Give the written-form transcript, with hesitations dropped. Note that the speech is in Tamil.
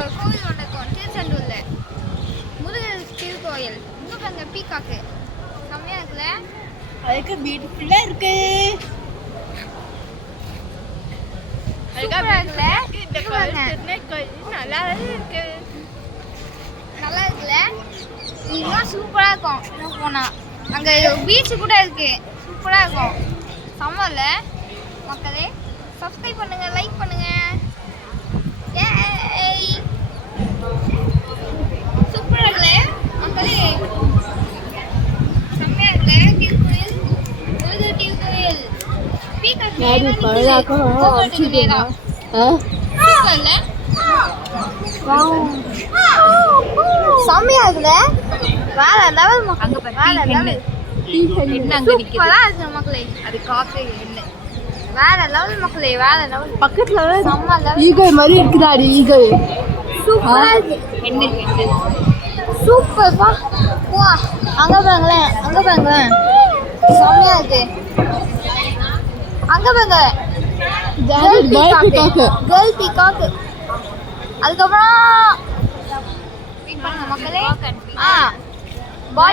ஒரு கோவில் ஒன்று இருக்கும் திருச்செந்தூர்ல, முருகர் திருக்கோயில். இங்க பாருங்க பீகாக்கு செம்மையா இருக்குல்ல, அதுக்கு பியூட்டிஃபுல்லா இருக்கு. சூப்பரா இருக்குல்ல, நல்லா இருக்கு. நல்லா இருக்குல்ல. இதெல்லாம் சூப்பரா இருக்கும். இன்னும் போனா அங்க பீச் கூட இருக்கு, சூப்பரா இருக்கும். செம்மல மக்களே. சப்ஸ்கிரைப் பண்ணுங்க, லைக் பண்ணுங்க. ஏய் சூப்பரா இருக்குல்ல மக்களே, செம்மையா இருக்குல்ல. திருக்கோயில், முருகர் திருக்கோயில். பீகாக் சூப்பர்ல, செம்மையா இருக்குல்ல. வேற லெவல். அங்க வேற லெவல். சூப்பரா இருக்கு மக்களே. அது காஃபி என்ன வேற லெவல் மக்களே, வேற லெவல். பக்கத்துல செம்ம லெவல். ஈகல் மாதிரி இருக்குதாடி, ஈகல் சூப்பரா இருக்கு. சூப்பர் பா. வா அங்க பாருங்களேன், அங்க பாருங்களேன், செம்மையா இருக்கு. அங்க பாருங்க கேர்ள் பீகாக். அதுக்கப்புறம் மக்களே